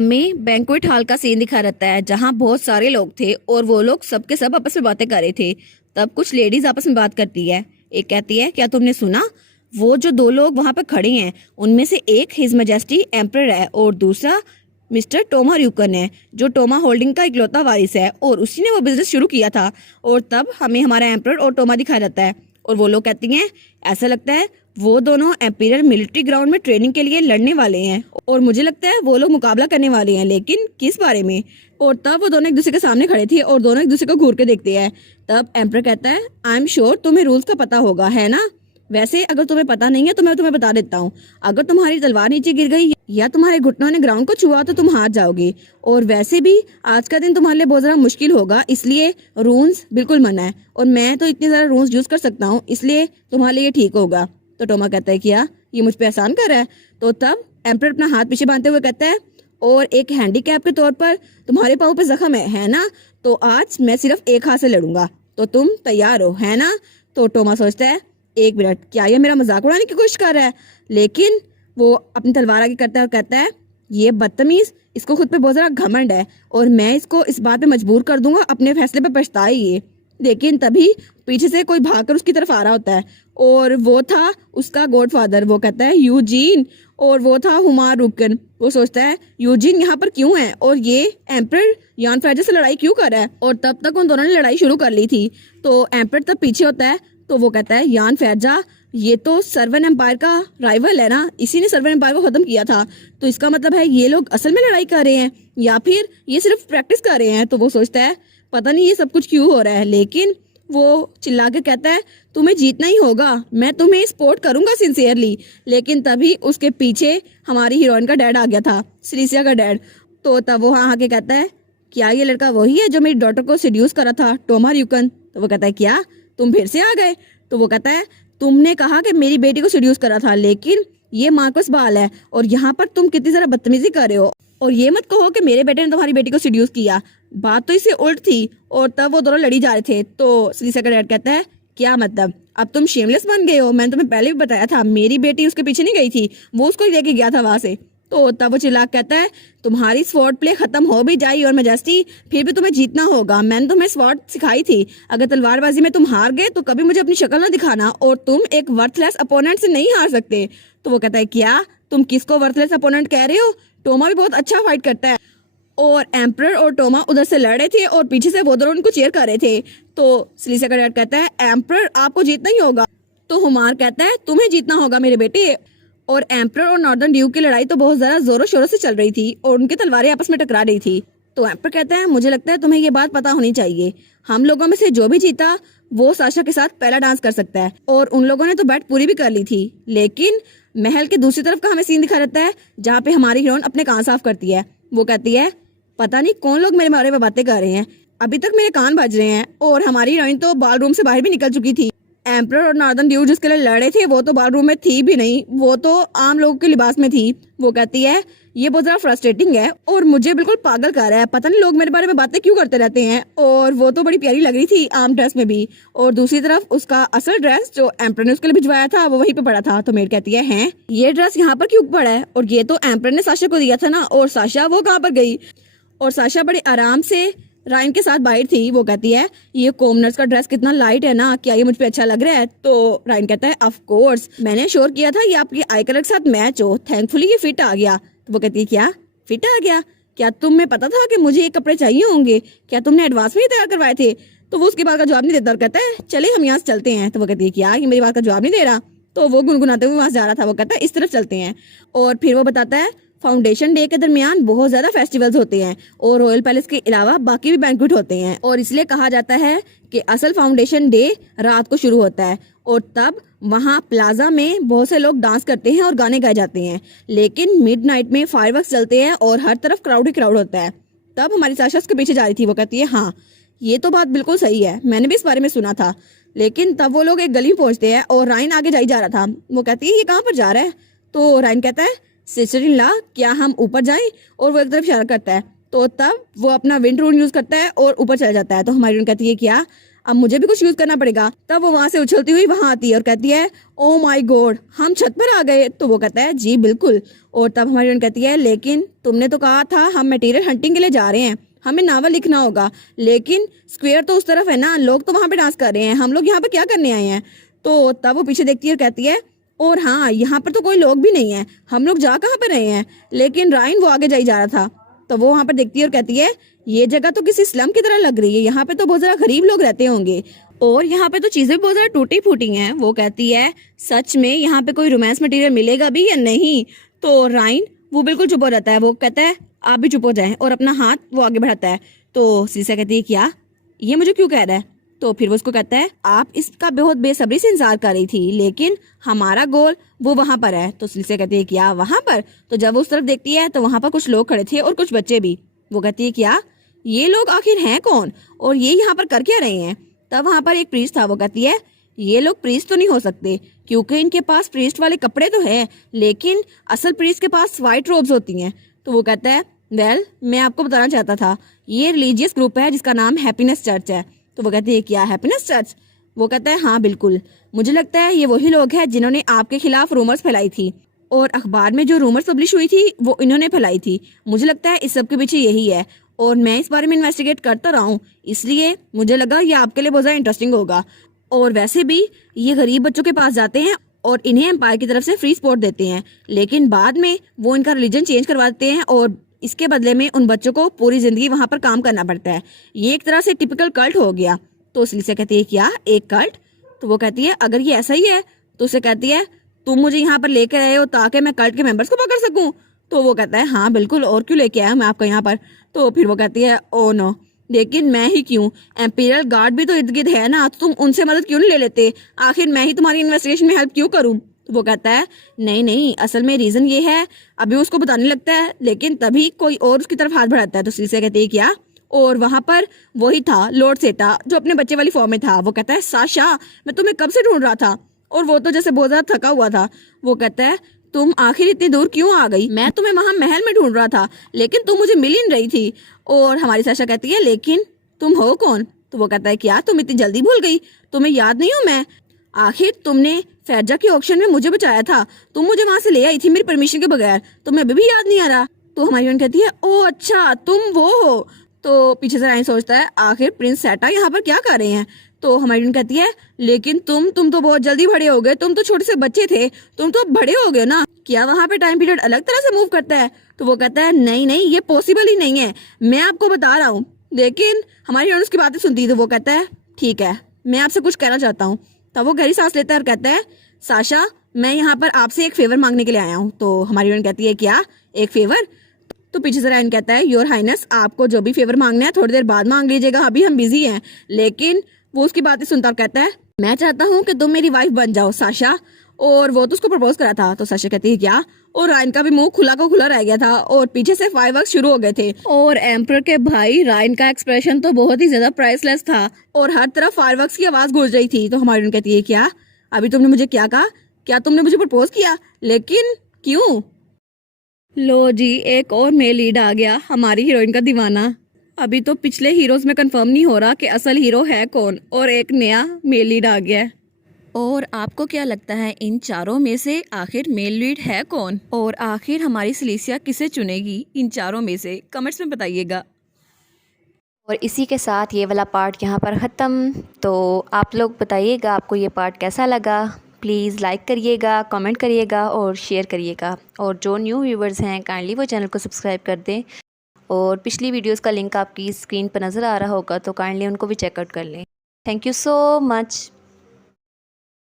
हमें banquet hall का scene दिखा रहता है जहाँ बहुत सारे लोग थे और वो लोग सबके सब आपस में बातें कर रहे थे। तब कुछ लेडीज आपस में बात करती है। एक कहती है, क्या तुमने सुना? वो जो दो लोग वहां पर खड़े हैं उनमें से एक हिज मैजेस्टी एम्परर है और दूसरा मिस्टर टोमा र्यूकन है, जो टोमा होल्डिंग का इकलौता वारिस है और उसी ने वो बिजनेस शुरू किया था। और तब हमें हमारा एम्परर और टोमा दिखाया जाता है और वो लोग कहती हैं, ऐसा लगता है वो दोनों एम्पीरियल मिलिट्री ग्राउंड में ट्रेनिंग के लिए लड़ने वाले हैं और मुझे लगता है वो लोग मुकाबला करने वाले हैं, लेकिन किस बारे में? और तब वो दोनों एक दूसरे के सामने खड़े थे और दोनों एक दूसरे को घूर के देखते हैं। तब एम्पर कहता है, आई एम श्योर तुम्हें रूल्स का पता होगा, है ना? वैसे अगर तुम्हें पता नहीं है तो मैं तुम्हें बता देता हूँ। अगर तुम्हारी तलवार नीचे गिर गई या तुम्हारे घुटनों ने ग्राउंड को छुआ तो तुम हार जाओगे। और वैसे भी आज का दिन तुम्हारे लिए बहुत ज्यादा मुश्किल होगा, इसलिए रूल्स बिल्कुल मना है और मैं तो इतने ज्यादा रूल्स यूज कर सकता हूँ, इसलिए तुम्हारे लिए ये ठीक होगा। तो टोमा कहता है, क्या ये मुझ पे एहसान कर रहा है? तो तब एम्पर अपना हाथ पीछे बांधते हुए कहता है, और एक हैंडीकैप के तौर पर तुम्हारे पाँव पे जख्म है ना? तो आज मैं सिर्फ एक हाथ से लड़ूंगा, तो तुम तैयार हो, है ना? तो टोमा सोचता है, एक मिनट, क्या ये मेरा मजाक उड़ाने की कोशिश कर रहा है? लेकिन वो अपनी तलवार आगे करता है और कहता है, ये बदतमीज, इसको खुद पे बहुत ज्यादा घमंड है और मैं इसको इस बात पे मजबूर कर दूंगा, अपने फैसले पे पछताए ये। लेकिन तभी पीछे से कोई भागकर उसकी तरफ आ रहा होता है और वो था उसका गॉडफादर। वो कहता है, यूजीन। और वो था हुमार रुकन। वो सोचता है, यूजीन यहाँ पर क्यों है और ये एम्पर यान फ्रेजर से लड़ाई क्यों कर रहा है? और तब तक उन दोनों ने लड़ाई शुरू कर ली थी। तो एम्पर तब पीछे होता है तो वो कहता है, यान फैजा, ये तो सर्वन एम्पायर का राइवल है ना, इसी ने सर्वन एम्पायर को खत्म किया था। तो इसका मतलब है ये लोग असल में लड़ाई कर रहे हैं या फिर ये सिर्फ प्रैक्टिस कर रहे हैं। तो वो सोचता है, पता नहीं ये सब कुछ क्यों हो रहा है, लेकिन वो चिल्ला के कहता है, तुम्हें जीतना ही होगा, मैं तुम्हें सपोर्ट करूंगा सिंसियरली। लेकिन तभी उसके पीछे हमारी हीरोइन का डैड आ गया था, सिलिसिया का डैड। तो तब वो हाँ आके कहता है, क्या ये लड़का वही है जो मेरी डॉटर को सेड्यूस करा था, टोमा र्यूकन? तो वो कहता है, क्या तुम फिर से आ गए? तो वो कहता है, तुमने कहा कि मेरी बेटी को सेड्यूस करा था, लेकिन ये मार्कस बाल है और यहाँ पर तुम कितनी सारा बदतमीजी कर रहे हो। और ये मत कहो कि मेरे बेटे ने तुम्हारी बेटी को सेड्यूस किया, बात तो इससे उल्ट थी। और तब वो दोनों लड़ी जा रहे थे। तो सिलिसिया का डैड कहता है, क्या मतलब, अब तुम शेमलेस बन गए हो? मैंने तुम्हें पहले भी बताया था, मेरी बेटी उसके पीछे नहीं गई थी, वो उसको ही लेके गया था वहां से। तो तब वो चिल्ला कहता है, तुम्हारी स्वॉर्ड प्ले खत्म हो भी जाए और मैजेस्टी, फिर भी तुम्हें जीतना होगा। मैंने तुम्हें स्वॉर्ड सिखाई थी, अगर तलवारबाजी में तुम हार गए तो कभी मुझे अपनी शक्ल ना दिखाना और तुम एक वर्थलेस अपोनेंट से नहीं हार सकते। तो वो कहता है, क्या तुम किसको वर्थलेस अपोनेंट कह रहे हो? टोमा भी बहुत अच्छा फाइट करता है। और एम्परर और टोमा उधर से लड़ रहे थे और पीछे से वो दोनों उनको चीयर कर रहे थे। तो सिलिसिया का डैड कहता है, एम्परर आपको जीतना ही होगा। तो हुमार कहता है, तुम्हें जीतना होगा मेरे बेटे। और एम्परर और नॉर्दर्न ड्यूक की लड़ाई तो बहुत ज्यादा जोरों शोरों से चल रही थी और उनकी तलवारें आपस में टकरा रही थी। तो एम्पर कहता है, मुझे लगता है तुम्हें ये बात पता होनी चाहिए, हम लोगों में से जो भी जीता वो साशा के साथ पहला डांस कर सकता है। और उन लोगों ने तो बैट पूरी भी कर ली थी। लेकिन महल के दूसरी तरफ का हमें सीन दिखा रहता है जहाँ पे हमारी हीरोइन अपने कान साफ करती है। वो कहती है, पता नहीं कौन लोग मेरे बारे में बातें कर रहे हैं, अभी तक मेरे कान बज रहे हैं। और हमारी हीरोइन तो बाल रूम से बाहर भी निकल चुकी थी। एम्परर और नॉर्दर्न ड्यूक जिसके लिए लड़े थे वो तो बाल रूम में थी भी नहीं, वो तो आम लोगों के लिबास में थी। वो कहती है, ये बहुत ज्यादा फ्रस्ट्रेटिंग है और मुझे बिल्कुल पागल कर रहा है, पता नहीं लोग मेरे बारे में बातें क्यों करते रहते हैं। और वो तो बड़ी प्यारी लग रही थी आम ड्रेस में भी। और दूसरी तरफ उसका असल ड्रेस जो एम्परर ने उसके लिए भिजवाया था वो वहीं पे पड़ा था। तो मेड कहती है, हैं ये ड्रेस यहाँ पर क्यों पड़ा है? और ये तो एम्परर ने साशा को दिया था ना, और साशा वो कहाँ पर गई? और साशा बड़े आराम से राइन के साथ बाहर थी। वो कहती है, ये कॉमनर्स का ड्रेस कितना लाइट है ना, क्या ये मुझ पे अच्छा लग रहा है? तो राइन कहता है, ऑफ कोर्स, मैंने श्योर किया था ये आपकी आई कलर के साथ मैच हो, थैंकफुली ये फिट आ गया। तो वो कहती है, क्या फिट आ गया? क्या तुम्हें पता था कि मुझे ये कपड़े चाहिए होंगे? क्या तुमने एडवांस में ही तैयार करवाए थे? तो वो उसकी बात का जवाब नहीं देता और कहता है, चले हम यहाँ से चलते हैं। तो वो कहती है, क्या ये मेरी बात का जवाब नहीं दे रहा? तो वो गुनगुनाते हुए वहां से जा रहा था। वो कहता है, इस तरफ चलते हैं। और फिर वो बताता है, फाउंडेशन डे के दरमियान बहुत ज्यादा फेस्टिवल्स होते हैं और रॉयल पैलेस के अलावा बाकी भी बैंक्वेट होते हैं और इसलिए कहा जाता है कि असल फाउंडेशन डे रात को शुरू होता है। और तब वहाँ प्लाजा में बहुत से लोग डांस करते हैं और गाने गाए जाते हैं, लेकिन मिडनाइट में फायरवर्क्स चलते हैं और हर तरफ क्राउड ही क्राउड होता है। तब हमारी साशा उसके पीछे जा रही थी। वो कहती है, हाँ ये तो बात बिल्कुल सही है, मैंने भी इस बारे में सुना था। लेकिन तब वो लोग एक गली में पहुंचते हैं और राइन आगे जा रहा था। वो कहती है, ये कहाँ पर जा रहा है? तो राइन कहता है, सिस्टर इन लॉ, क्या हम ऊपर जाएं? और वो एक तरफ इशारा करता है। तो तब वो अपना विंड रूल यूज करता है और ऊपर चला जाता है। तो हमारी कहती है, क्या अब मुझे भी कुछ यूज करना पड़ेगा। तब वो वहाँ से उछलती हुई वहाँ आती है और कहती है ओ माय गॉड, हम छत पर आ गए। तो वो कहता है जी बिल्कुल। और तब हमारी हीरोइन कहती है लेकिन तुमने तो कहा था हम मटेरियल हंटिंग के लिए जा रहे हैं, हमें नावल लिखना होगा, लेकिन स्क्वायर तो उस तरफ है ना, लोग तो वहाँ पे डांस कर रहे हैं, हम लोग यहाँ पे क्या करने आए हैं। तो तब वो पीछे देखती है और कहती है और हाँ, यहाँ पर तो कोई लोग भी नहीं है, हम लोग जा कहाँ पर रहे हैं। लेकिन रायन वो आगे जा रहा था। तो वो वहाँ पर देखती है और कहती है ये जगह तो किसी स्लम की तरह लग रही है, यहाँ पे तो बहुत ज्यादा गरीब लोग रहते होंगे और यहाँ पे तो चीजें बहुत ज्यादा टूटी फूटी हैं। वो कहती है सच में यहाँ पे कोई रोमांस मटेरियल मिलेगा भी या नहीं। तो रायन वो बिल्कुल चुप हो जाता है, वो कहता है आप भी चुप हो जाएं और अपना हाथ वो आगे बढ़ाता है। तो सीसा कहती है क्या, ये मुझे क्यों कह रहा है। तो फिर वो उसको कहता है आप इसका बहुत बेसब्री से इंतजार कर रही थी, लेकिन हमारा गोल वो वहां पर है। तो सीसा कहती है क्या वहां पर। तो जब वो उस तरफ देखती है तो वहां पर कुछ लोग खड़े थे और कुछ बच्चे भी। वो कहती है क्या, ये लोग आखिर हैं कौन और ये यहाँ पर कर क्या रहे हैं। तब वहां पर एक प्रीस्ट था। वो कहती है ये लोग प्रीस्ट तो नहीं हो सकते क्योंकि इनके पास प्रीस्ट वाले कपड़े तो है, लेकिन असल प्रीस्ट के पास व्हाइट रोब्स होती हैं। तो वो कहता है वेल मैं आपको बताना चाहता था, ये रिलीजियस ग्रुप है जिसका नाम हैप्पीनेस चर्च है। तो वो कहती है क्या हैप्पीनेस चर्च। वो कहता है हाँ बिल्कुल, मुझे लगता है ये वही लोग हैं जिन्होंने आपके खिलाफ रूमर्स फैलाई थी और अखबार में जो रूमर्स पब्लिश हुई थी वो इन्होंने फैलाई थी। मुझे लगता है इस सब के पीछे यही है और मैं इस बारे में इन्वेस्टिगेट करता रहा हूँ, इसलिए मुझे लगा ये आपके लिए बहुत ज़्यादा इंटरेस्टिंग होगा। और वैसे भी ये गरीब बच्चों के पास जाते हैं और इन्हें एम्पायर की तरफ से फ्री सपोर्ट देते हैं, लेकिन बाद में वो इनका रिलीजन चेंज करवाते हैं और इसके बदले में उन बच्चों को पूरी जिंदगी वहां पर काम करना पड़ता है। ये एक तरह से टिपिकल कल्ट हो गया। तो सिलिसा कहती है क्या एक कल्ट। तो वो कहती है अगर ये ऐसा ही है तो उसे कहती है तुम मुझे यहाँ पर लेकर आए हो ताकि मैं कल्ट के मेंबर्स को पकड़ सकूं। तो वो कहता है हाँ बिल्कुल, और क्यों लेके आया मैं आपको यहाँ पर। तो फिर वो कहती है ओ नो, लेकिन मैं ही क्यों, एम्पीरियल गार्ड भी तो इर्द गिर्द है ना, तो तुम उनसे मदद क्यों नहीं ले लेते, आखिर मैं ही तुम्हारी इन्वेस्टिगेशन में हेल्प क्यों करूं। तो वो कहता है नहीं नहीं, असल में रीजन ये है। अभी उसको बताने लगता है लेकिन तभी कोई और उसकी तरफ हाथ बढ़ाता है। तो सिलिसा कहती है क्या, और वहां पर वही था लॉर्ड सेटा जो अपने बच्चे वाली फॉर्म में था। वो कहता है साशा मैं तुम्हें कब से ढूंढ रहा था, और वो तो जैसे बहुत ज्यादा थका हुआ था। वो कहता है तुम आखिर इतनी दूर क्यों आ गई, मैं तुम्हें वहां महल में ढूंढ रहा था लेकिन तुम मुझे मिल ही नहीं रही थी। और हमारी साशा कहती है लेकिन तुम हो कौन। तो वो कहता है क्या तुम इतनी जल्दी भूल गई, तुम्हें याद नहीं हूँ मैं, आखिर तुमने फैजा के ऑक्शन में मुझे बचाया था, तुम मुझे वहां से ले आई थी मेरी परमिशन के बगैर, तुम्हें अभी भी याद नहीं आ रहा। तो हमारी बहन कहती है ओ अच्छा तुम वो हो। तो पीछे से रायन सोचता है आखिर प्रिंस सेटा यहाँ पर क्या कर रहे हैं। तो हमारी बहन कहती है लेकिन तुम तो बहुत जल्दी बड़े हो गए, तुम तो छोटे से बच्चे थे, तुम तो बड़े हो गए ना, क्या वहाँ पे टाइम पीरियड अलग तरह से मूव करता है। तो वो कहता है नहीं नहीं ये पॉसिबल ही नहीं है, मैं आपको बता रहा हूँ। लेकिन हमारी बहन उसकी बातें सुनती है। तो वो कहता है ठीक है मैं आपसे कुछ कहना चाहता हूँ। तब वो गहरी सांस लेता है और कहता है साशा मैं यहाँ पर आपसे एक फेवर मांगने के लिए आया हूँ। तो हमारी बहन कहती है क्या एक फेवर। तो पीछे से रायन कहता है योर हाइनेस आपको जो भी फेवर मांगना है थोड़ी देर बाद मांग लीजिएगा, अभी हम बिजी हैं। लेकिन वो उसकी बातें सुनता और कहता है मैं चाहता हूँ कि तुम मेरी वाइफ बन जाओ साशा, और वो तो उसको प्रपोज करा था। तो साशा कहती है क्या, और रायन का भी मुंह खुला को खुला रह गया था और पीछे से फायरवर्क्स शुरू हो गए थे। और एम्पर के भाई रायन का एक्सप्रेशन तो बहुत ही ज्यादा प्राइसलेस था और हर तरफ फायरवर्क्स की आवाज गूंज रही थी। तो हमारी बहन कहती है क्या अभी तुमने मुझे क्या कहा, क्या तुमने मुझे प्रपोज किया, लेकिन क्यों। लो जी एक और मेल लीड आ गया, हमारी हीरोइन का दीवाना। अभी तो पिछले हीरोज में कंफर्म नहीं हो रहा कि असल हीरो है कौन, और एक नया मेल लीड आ गया है। और आपको क्या लगता है इन चारों में से आखिर मेल लीड है कौन, और आखिर हमारी सिलिसिया किसे चुनेगी इन चारों में से, कमेंट्स में बताइएगा। और इसी के साथ ये वाला पार्ट यहाँ पर ख़त्म। तो आप लोग बताइएगा आपको ये पार्ट कैसा लगा, प्लीज़ लाइक करिएगा, कमेंट करिएगा और शेयर करिएगा। और जो न्यू व्यूवर्स हैं काइंडली वो चैनल को सब्सक्राइब कर दें, और पिछली वीडियोस का लिंक आपकी स्क्रीन पर नज़र आ रहा होगा तो काइंडली उनको भी चेकआउट कर लें। Thank you so much.